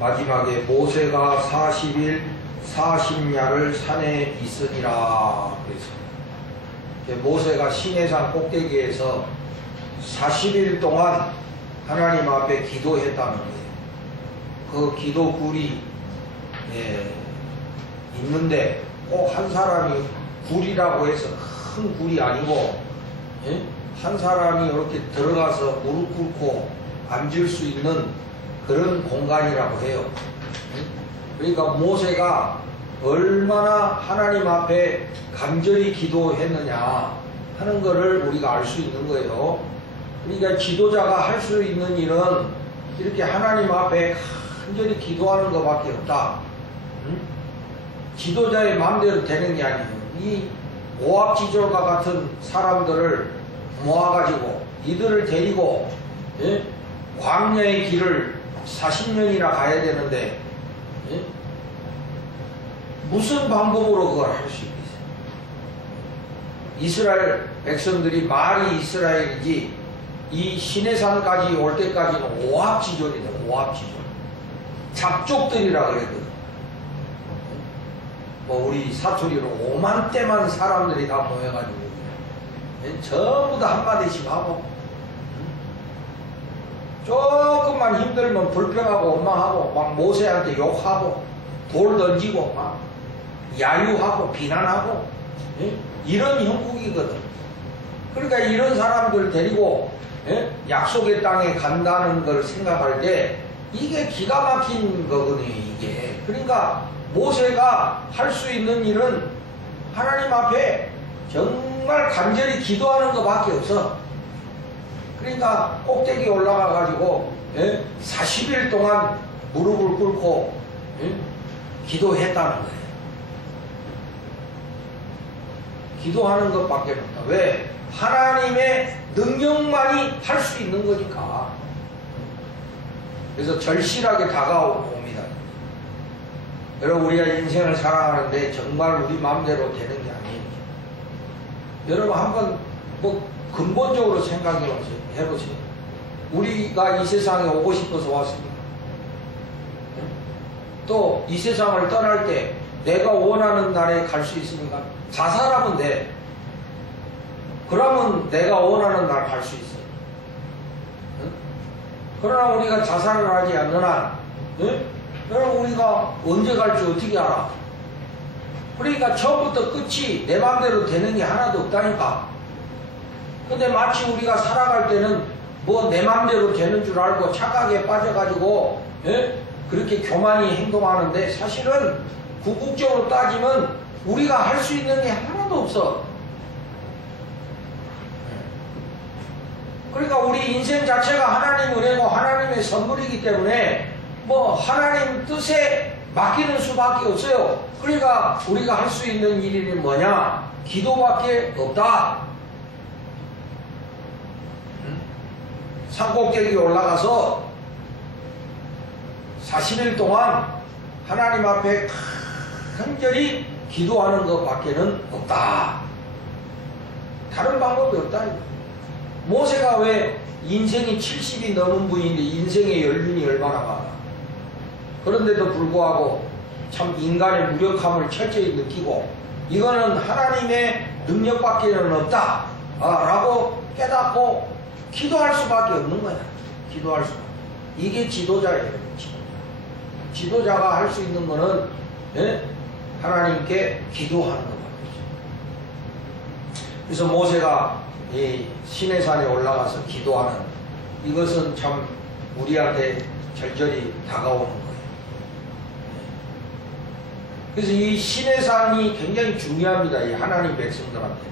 마지막에 모세가 40일 40야를 산에 있으니라 그래서 모세가 시내산 꼭대기에서 40일 동안 하나님 앞에 기도했다는 거예요. 그 기도 굴이 있는데 꼭 한 사람이 굴이라고 해서 큰 굴이 아니고 한 사람이 이렇게 들어가서 무릎 꿇고 앉을 수 있는 그런 공간이라고 해요. 그러니까 모세가 얼마나 하나님 앞에 간절히 기도했느냐 하는 것을 우리가 알 수 있는 거예요. 그러니까 지도자가 할 수 있는 일은 이렇게 하나님 앞에 간절히 기도하는 것밖에 없다. 지도자의 마음대로 되는 게 아니에요. 이 모압지졸과 같은 사람들을 모아가지고 이들을 데리고 광야의 길을 40년이나 가야 되는데 무슨 방법으로 그걸 할 수 있겠어요? 이스라엘 백성들이 말이 이스라엘이지 이 시내산까지 올 때까지는 오합지졸이다. 오합지졸 잡족들이라 그랬거든. 뭐 우리 사투리로 5만 대만 사람들이 다 모여가지고 전부 다 한마디씩 하고 조금만 힘들면 불평하고 원망하고 막 모세한테 욕하고 돌 던지고 막 야유하고 비난하고 이런 형국이거든. 그러니까 이런 사람들 데리고 약속의 땅에 간다는 걸 생각할 때 이게 기가 막힌 거거든요. 이게 그러니까 모세가 할 수 있는 일은 하나님 앞에 정말 간절히 기도하는 것밖에 없어. 그러니까 꼭대기 올라가 가지고 40일 동안 무릎을 꿇고 기도했다는 거예요. 기도하는 것밖에 없다. 왜? 하나님의 능력만이 할 수 있는 거니까. 그래서 절실하게 다가옵니다. 여러분, 우리가 인생을 살아가는데 정말 우리 마음대로 되는 게 아니에요. 여러분 한번 뭐 근본적으로 생각해 보세요. 우리가 이 세상에 오고 싶어서 왔습니다. 또 이 세상을 떠날 때 내가 원하는 날에 갈 수 있습니까? 자살하면 돼. 그러면 내가 원하는 날 갈 수 있어요. 그러나 우리가 자살을 하지 않는 한 여러분 우리가 언제 갈지 어떻게 알아? 그러니까 처음부터 끝이 내 맘대로 되는 게 하나도 없다니까. 근데 마치 우리가 살아갈 때는 뭐 내 맘대로 되는 줄 알고 착각에 빠져가지고 그렇게 교만히 행동하는데 사실은 궁극적으로 따지면 우리가 할 수 있는 게 하나도 없어. 그러니까 우리 인생 자체가 하나님 은혜고 하나님의 선물이기 때문에 뭐 하나님 뜻에 맡기는 수밖에 없어요. 그러니까 우리가 할 수 있는 일이 뭐냐? 기도밖에 없다. 산꼭대기에 올라가서 40일 동안 하나님 앞에 간절히 기도하는 것밖에는 없다. 다른 방법이 없다. 모세가 왜 인생이 70이 넘은 분인데 인생의 연륜이 얼마나 많아. 그런데도 불구하고 참 인간의 무력함을 철저히 느끼고 이거는 하나님의 능력밖에는 없다 라고 깨닫고 기도할 수밖에 없는 거야. 기도할 수밖에. 이게 지도자예요. 지도자가 할 수 있는 거는 하나님께 기도하는 것밖에 없어요. 그래서 모세가 이 시내산에 올라가서 기도하는 이것은 참 우리한테 절절히 다가오는 거예요. 그래서 이 시내산이 굉장히 중요합니다. 이 하나님 백성들한테.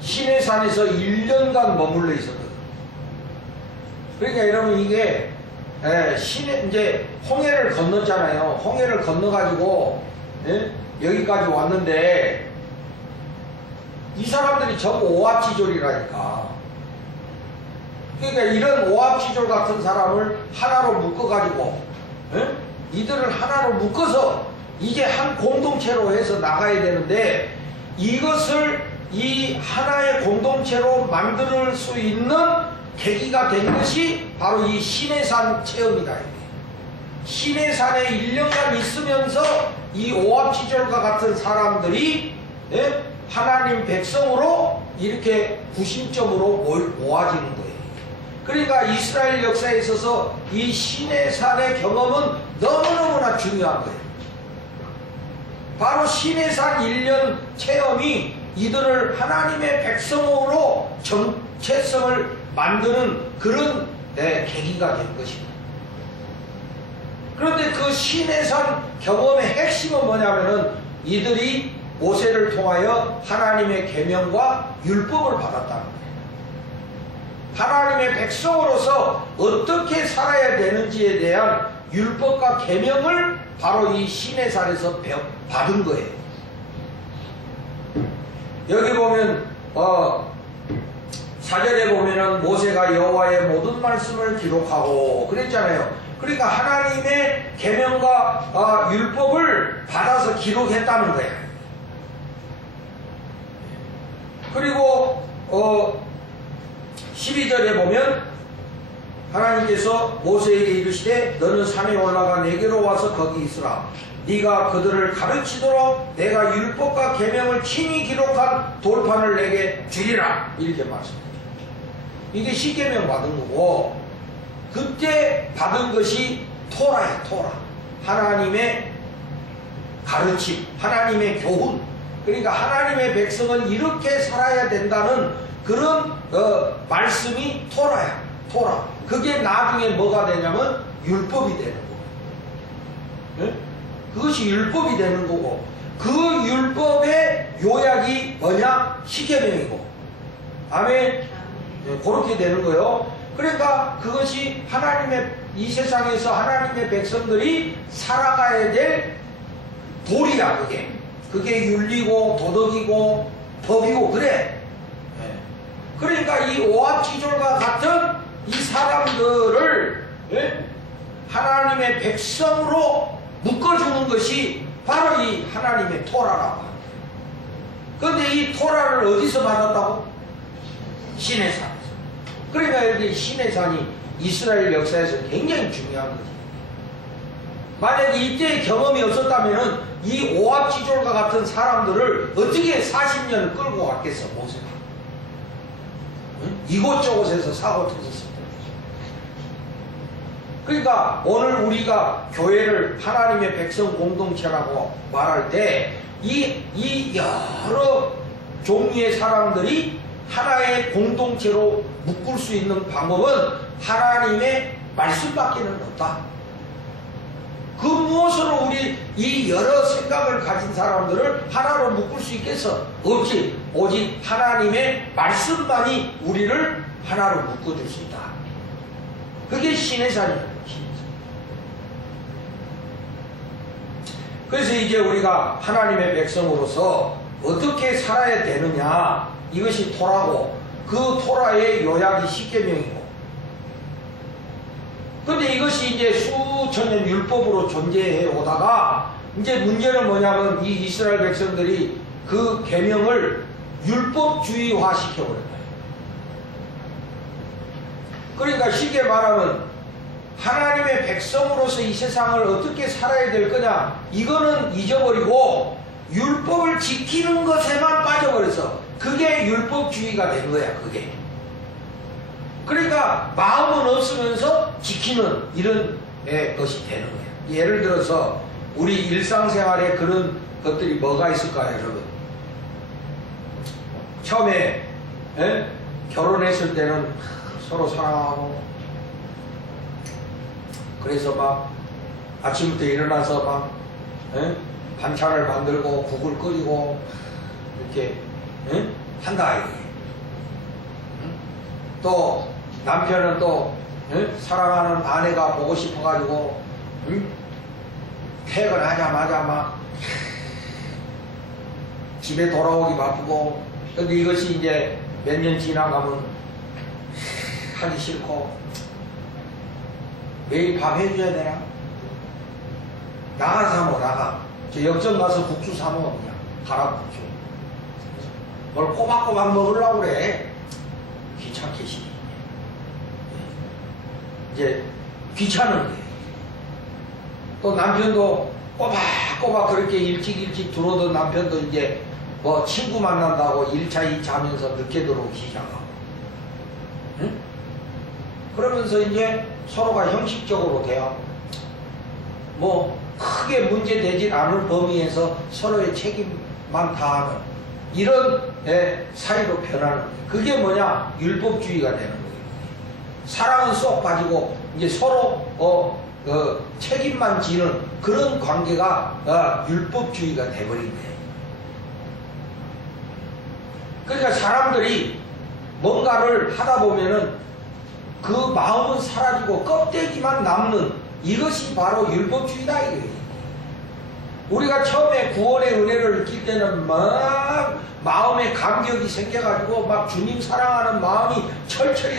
시내산에서 1년간 머물러 있었거든요. 그러니까 여러분 이게 이제 홍해를 건넜잖아요. 홍해를 건너가지고 여기까지 왔는데 이 사람들이 전부 오합지졸이라니까. 그러니까 이런 오합지졸 같은 사람을 하나로 묶어가지고 이들을 하나로 묶어서 이제 한 공동체로 해서 나가야 되는데 이것을 이 하나의 공동체로 만들 수 있는 계기가 된 것이 바로 이 시내산 체험이다. 시내산에 1년간 있으면서 이 오합지졸과 같은 사람들이 하나님 백성으로 이렇게 구심점으로 모아지는 거예요. 그러니까 이스라엘 역사에 있어서 이 시내산의 경험은 너무너무나 중요한 거예요. 바로 시내산 1년 체험이 이들을 하나님의 백성으로 정체성을 만드는 그런 계기가 된 것입니다. 그런데 그 시내산 경험의 핵심은 뭐냐면은 이들이 모세를 통하여 하나님의 계명과 율법을 받았다는 거예요. 하나님의 백성으로서 어떻게 살아야 되는지에 대한 율법과 계명을 바로 이 시내산에서 받은 거예요. 여기 보면 4절에 보면은 모세가 여호와의 모든 말씀을 기록하고 그랬잖아요. 그러니까 하나님의 계명과 율법을 받아서 기록했다는 거야. 그리고 12절에 보면 하나님께서 모세에게 이르시되 너는 산에 올라가 내게로 와서 거기 있으라. 네가 그들을 가르치도록 내가 율법과 계명을 친히 기록한 돌판을 내게 주리라. 이렇게 말씀합니다. 이게 십계명 받은 거고 그때 받은 것이 토라예요. 토라. 하나님의 가르침, 하나님의 교훈. 그러니까 하나님의 백성은 이렇게 살아야 된다는 그런 말씀이 토라야. 토라. 그게 나중에 뭐가 되냐면 율법이 되는 거고. 네? 그것이 율법이 되는 거고 그 율법의 요약이 뭐냐? 십계명이고. 아멘. 네, 그렇게 되는 거예요. 그러니까 그것이 하나님의 이 세상에서 하나님의 백성들이 살아가야 될 도리야. 그게 윤리고 도덕이고 법이고 그래. 네. 그러니까 이 오합지졸과 같은 이 사람들을 하나님의 백성으로 묶어주는 것이 바로 이 하나님의 토라라고 합니다. 그런데 이 토라를 어디서 받았다고? 시내산에서. 그러니까 여기 시내산이 이스라엘 역사에서 굉장히 중요한 거지. 만약에 이때의 경험이 없었다면 이 오합지졸과 같은 사람들을 어떻게 40년을 끌고 갔겠어 모세가. 응? 이곳저곳에서 사고 터졌을 때. 그러니까 오늘 우리가 교회를 하나님의 백성 공동체라고 말할 때 이 여러 종류의 사람들이 하나의 공동체로 묶을 수 있는 방법은 하나님의 말씀밖에는 없다. 그 무엇으로 우리 이 여러 생각을 가진 사람들을 하나로 묶을 수 있겠어? 없지. 오직 하나님의 말씀만이 우리를 하나로 묶어줄 수 있다. 그게 시내산이에요. 그래서 이제 우리가 하나님의 백성으로서 어떻게 살아야 되느냐, 이것이 토라고, 그 토라의 요약이 십계명이고. 근데 이것이 이제 수천 년 율법으로 존재해 오다가 이제 문제는 뭐냐면 이 이스라엘 백성들이 그 계명을 율법주의화 시켜버렸다. 그러니까 쉽게 말하면 하나님의 백성으로서 이 세상을 어떻게 살아야 될 거냐, 이거는 잊어버리고 율법을 지키는 것에만 빠져버려서 그게 율법주의가 된 거야. 그게. 그러니까 마음은 없으면서 지키는 이런 것이 되는 거야. 예를 들어서 우리 일상생활에 그런 것들이 뭐가 있을까요, 여러분? 처음에 결혼했을 때는 서로 사랑하고, 그래서 막 아침부터 일어나서 막 반찬을 만들고 국을 끓이고 이렇게 한다 이게. 또 남편은 또 사랑하는 아내가 보고 싶어가지고 퇴근하자마자 막 집에 돌아오기 바쁘고. 근데 이것이 이제 몇 년 지나가면 하기 싫고, 매일 밥 해줘야 되나? 나가 사모 나가. 저 역전 가서 국수 사모 그냥 가락국수. 뭘 꼬박꼬박 먹으려고 그래. 귀찮게 시키. 이제 귀찮은 게. 또 남편도 꼬박꼬박 그렇게 일찍 들어오던 남편도 이제 뭐 친구 만난다고 1차, 2차 하면서 늦게 들어오기 시작하고. 응? 그러면서 이제 서로가 형식적으로 대하고, 뭐, 크게 문제되질 않을 범위에서 서로의 책임만 다하는 이런 사이로 변하는 거예요. 그게 뭐냐? 율법주의가 되는 거예요. 사랑은 쏙 빠지고 이제 서로 책임만 지는 그런 관계가 율법주의가 돼버린 거예요. 그러니까 사람들이 뭔가를 하다 보면은 그 마음은 사라지고 껍데기만 남는 이것이 바로 율법주의다 이거예요. 우리가 처음에 구원의 은혜를 느낄 때는 막 마음에 감격이 생겨가지고 막 주님 사랑하는 마음이 철철이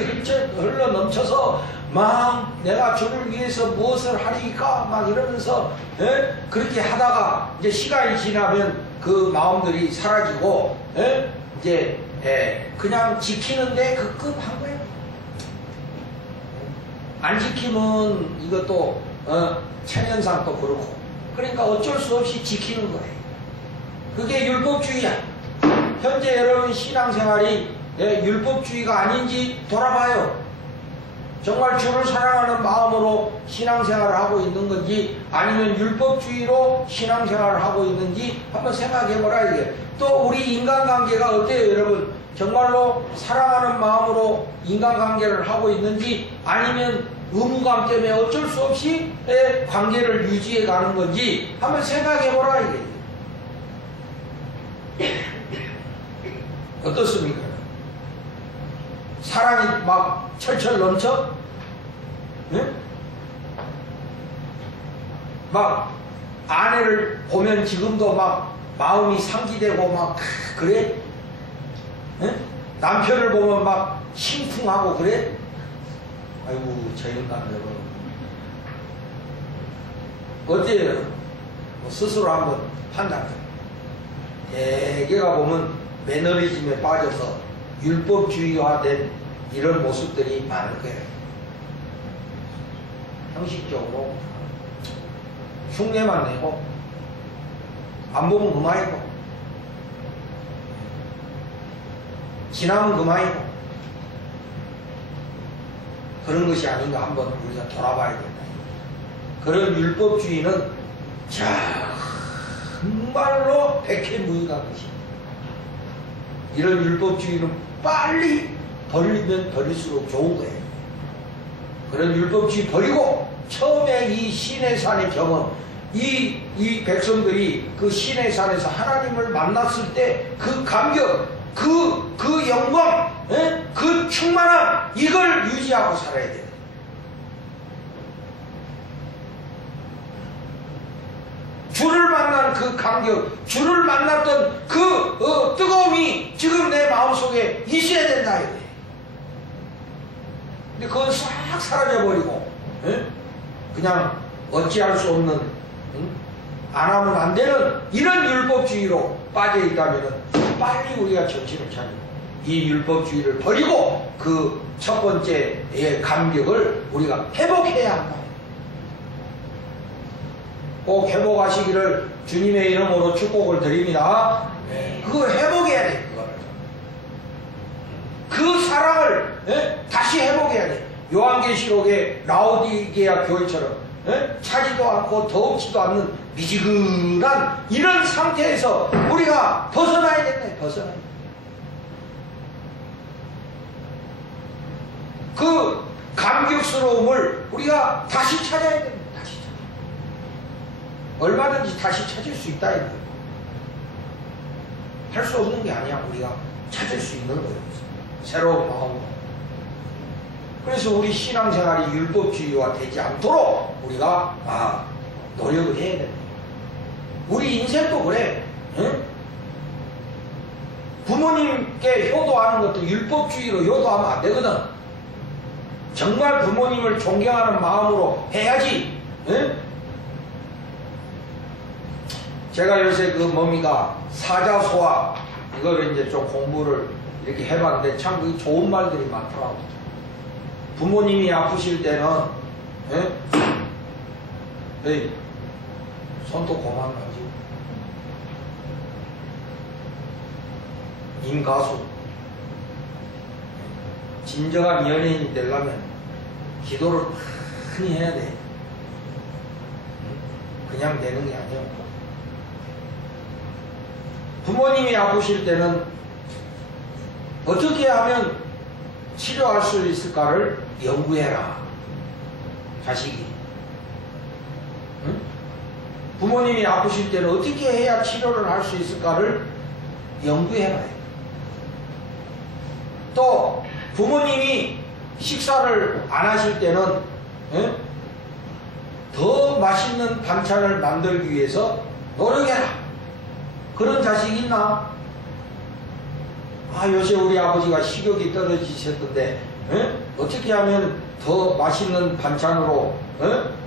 흘러 넘쳐서 막 내가 주를 위해서 무엇을 하리까 막 이러면서 그렇게 하다가 이제 시간이 지나면 그 마음들이 사라지고 이제 그냥 지키는데 그 끝한 거예요. 안 지키면 이것도 체면상도 그렇고 그러니까 어쩔 수 없이 지키는 거예요. 그게 율법주의야. 현재 여러분 신앙생활이 율법주의가 아닌지 돌아봐요. 정말 주를 사랑하는 마음으로 신앙생활을 하고 있는 건지 아니면 율법주의로 신앙생활을 하고 있는지 한번 생각해보라 이게. 또 우리 인간관계가 어때요 여러분? 정말로 사랑하는 마음으로 인간관계를 하고 있는지 아니면 의무감 때문에 어쩔 수 없이 관계를 유지해 가는 건지 한번 생각해보라 이게. 어떻습니까? 사랑이 막 철철 넘쳐? 응? 막 아내를 보면 지금도 막 마음이 상기되고 막 그래? 응? 남편을 보면 막 심쿵하고 그래? 아이고 저 인간들은 어때요? 뭐 스스로 한번 판단해. 대개가 보면 매너리즘에 빠져서 율법주의화된 이런 모습들이 많을 거예요. 형식적으로 흉내만 내고 안 보면 그만이고 지나면 그만이고 그런 것이 아닌가 한번 우리가 돌아봐야 된다. 그런 율법주의는 정말로 백해무익한 것입니다. 이런 율법주의는 빨리 버리면 버릴수록 좋은 거예요. 그런 율법주의 버리고 처음에 이 시내산의 경험, 이 백성들이 그 시내산에서 하나님을 만났을 때 그 감격, 그 영광, 그 충만함 이걸 유지하고 살아야 돼요. 주를 만난 그 감격, 주를 만났던 그 뜨거움이 지금 내 마음속에 있어야 된다 이거예요. 근데 그건 싹 사라져버리고 그냥 어찌할 수 없는 안 하면 안 되는 이런 율법주의로 빠져있다면 빨리 우리가 정신을 차리고 이 율법주의를 버리고 그 첫 번째의 감격을 우리가 회복해야 한다. 꼭 회복하시기를 주님의 이름으로 축복을 드립니다. 그걸 회복해야 돼. 그 사랑을 다시 회복해야 돼. 요한계시록의 라오디게아 교회처럼 차지도 않고 더럽지도 않는 미지근한 이런 상태에서 우리가 벗어나야 된다. 벗어나야 돼. 그 감격스러움을 우리가 다시 찾아야 됩니다. 다시 찾아. 얼마든지 다시 찾을 수 있다 이거예요. 할 수 없는 게 아니야. 우리가 찾을 수 있는 거예요. 새로운 마음으로. 그래서 우리 신앙생활이 율법주의화 되지 않도록 우리가 노력을 해야 됩니다. 우리 인생도 그래. 응? 부모님께 효도하는 것도 율법주의로 효도하면 안 되거든. 정말 부모님을 존경하는 마음으로 해야지. 응? 제가 요새 그 뭡니까 사자소화 이거를 이제 좀 공부를 이렇게 해봤는데 참 그 좋은 말들이 많더라고. 부모님이 아프실 때는 손톱 고만하지. 임가수. 진정한 연예인이 되려면 기도를 많이 해야 돼. 그냥 되는 게 아니야. 부모님이 아프실 때는 어떻게 하면 치료할 수 있을까를 연구해라. 자식이. 응? 부모님이 아프실 때는 어떻게 해야 치료를 할 수 있을까를 연구해봐요. 또 부모님이 식사를 안 하실 때는 더 맛있는 반찬을 만들기 위해서 노력해라. 그런 자식이 있나? 요새 우리 아버지가 식욕이 떨어지셨던데 어떻게 하면 더 맛있는 반찬으로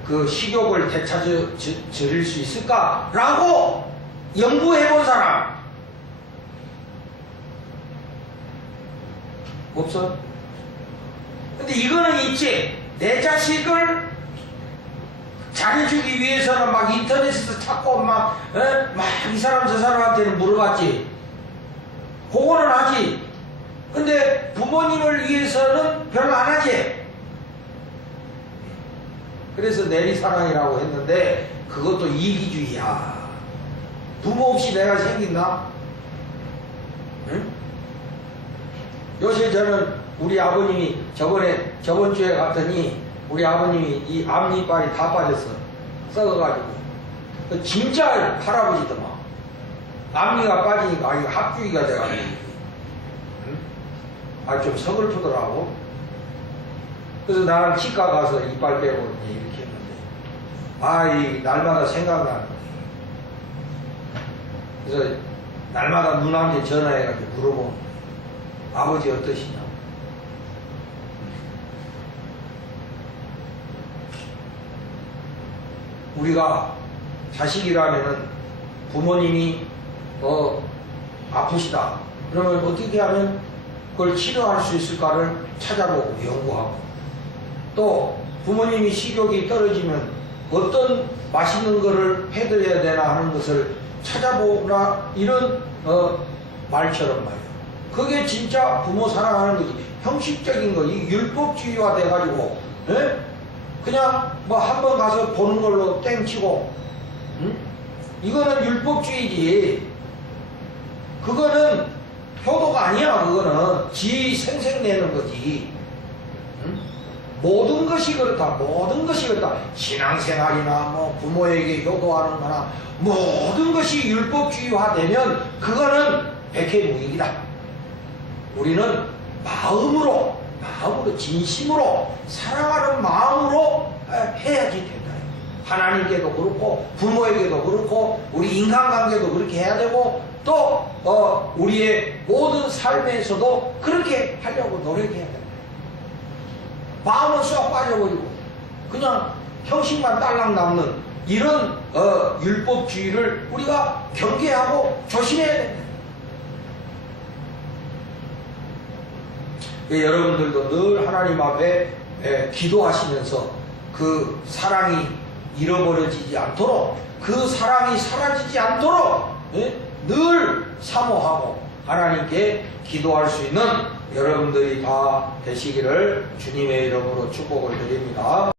그 식욕을 되찾을 수 있을까? 라고 연구해본 사람 없어? 근데 이거는 있지. 내 자식을 잘해주기 위해서는 막 인터넷에서 찾고 막 이 사람 저 사람한테는 물어봤지. 그거는 하지. 근데 부모님을 위해서는 별로 안 하지. 그래서 내리사랑이라고 했는데 그것도 이기주의야. 부모 없이 내가 생긴다? 응? 요새 저는 우리 아버님이 저번 주에 갔더니 우리 아버님이 이 앞니빨이 다 빠졌어. 썩어가지고. 진짜 할아버지더만. 앞니가 빠지니까 이거 합주기가 돼가지고. 응? 좀 서글프더라고. 그래서 나랑 치과 가서 이빨 빼고 이렇게 했는데 이 날마다 생각나는 거예요. 그래서 날마다 누나한테 전화해가지고 물어보면 아버지 어떠시냐. 우리가 자식이라면은 부모님이 아프시다. 그러면 어떻게 하면 그걸 치료할 수 있을까를 찾아보고 연구하고, 또 부모님이 식욕이 떨어지면 어떤 맛있는 거를 해드려야 되나 하는 것을 찾아보라. 이런 말처럼 말이야. 그게 진짜 부모 사랑하는 거지. 형식적인 거, 이 율법주의화 돼가지고 그냥 뭐 한 번 가서 보는 걸로 땡치고, 이거는 율법주의지. 그거는 효도가 아니야. 그거는 지 생색내는 거지. 모든 것이 그렇다. 모든 것이 그렇다. 신앙생활이나 뭐 부모에게 효도하는 거나 모든 것이 율법주의화 되면 그거는 백해무익이다. 우리는 마음으로 진심으로 사랑하는 마음으로 해야지 된다. 하나님께도 그렇고 부모에게도 그렇고 우리 인간관계도 그렇게 해야 되고, 또 우리의 모든 삶에서도 그렇게 하려고 노력해야 된다. 마음은 쏙 빠져버리고 그냥 형식만 딸랑 남는 이런 율법주의를 우리가 경계하고 조심해야 된다. 여러분들도 늘 하나님 앞에 기도하시면서 그 사랑이 잃어버려지지 않도록, 그 사랑이 사라지지 않도록 늘 사모하고 하나님께 기도할 수 있는 여러분들이 다 되시기를 주님의 이름으로 축복을 드립니다.